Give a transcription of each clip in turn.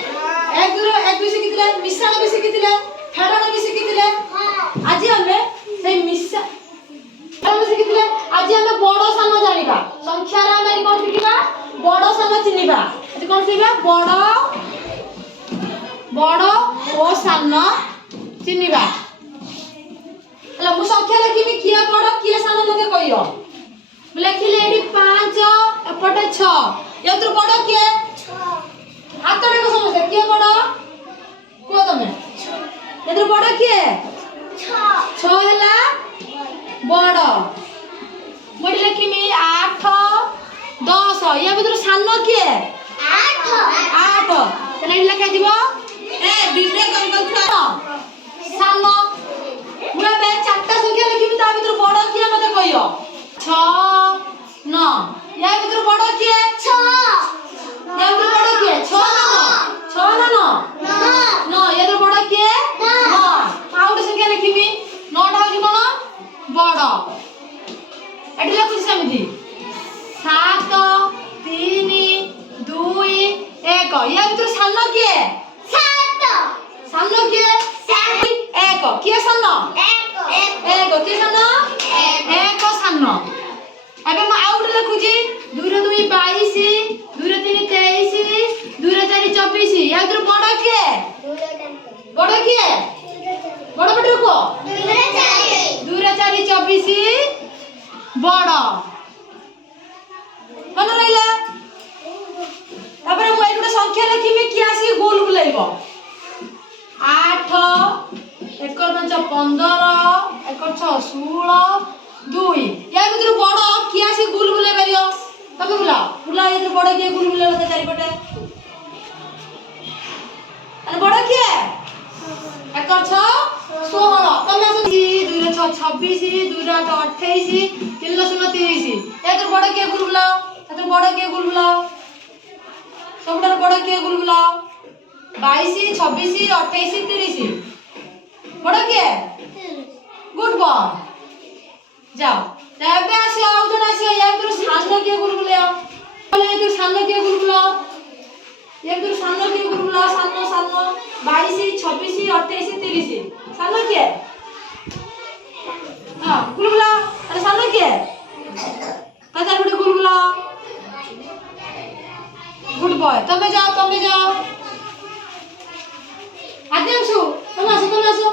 एक दूर एक भी शिखिथिले मिश्रण भी शिखिथिले फेडन भी शिखिथिले आज हमें से मिश्रण फेडन शिखिथिले आज हमें बड़ सान जानिबा संख्या रे हमें कोन शिखिबा बड़ सान चिनिबा आज कोन शिखिबा बड़ ओ सान चिनिबा हला मु संख्या लिखिबी किया बड़ किया सान मते कहियो मु लिखिले एडी 5 एपटे 6 एतु बड़ के 6 हातरे को समझे के बड़ को तमे एतु बड़ के 6 हला बड़ मु लिखिमी 8 10 या भीतर सान के 8 तने लिखा दिबो ए विवेक अंकल छुआ सान मुए बे चारटा संख्या लिखिबी ता भीतर बड़ किया मते कहियो 6 9 या भीतर बड़ किए 6 या भीतर बड़ किए 6 ना 9 या भीतर बड़ किए 9 आउट संख्या लिखिबी 9 टा होची कोन बड़ एठी लिखुची समिति 7 3 2 1 या भीतर सान किए 7 सान किए 1 किए सान 1 किए सान 1 सान अबे म आउट लिखुची 2 रे 2 22 2 रे 3 23 2 रे 4 24 या भीतर बड़ किए बड़ किए बड़ बड़ को 2 रे 4 24 बड़ मन रहिला तापर मु एटा संख्या लिखिबी कि आसी गोल बुलाइबो 8 1 5 15 1 6 16 2 या भीतर बड़ कि आसी गोल बुलाई परियो तमे बुला बुला इधर बड़ के गोल बुलाई लगे चारि पटे अरे बड़ के 1 6 16 तमे आसी 2 रे 6 26 2 रे 8 28 3 0 30 इधर बड़ के गोल बुलाओ इधर बड़ के गोल बुलाओ सबडर बड़ के गोल बुलाओ 22 26 28 30 बड़ के गुड बॉय जाओ तबे आसी आउ जण आसी या भीतर सान के गोल बुलाओ बोले तो सान के गोल बुलाओ या भीतर सान के गोल बुलाओ सान 22 26 28 30 सान के हां गोल बुलाओ अरे सान के ताजा बड़े गोल बुलाओ गुड बॉय तमे जाओ आदेशु तुम आसो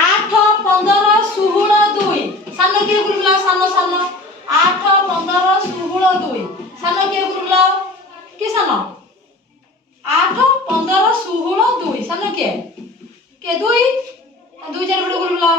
8 15 16 2 सान के गुरु बुलाओ सान 8 15 16 2 सान के गुरु बुलाओ के सान 8 15 16 2 सान के 2 2 4 गुरु बुलाओ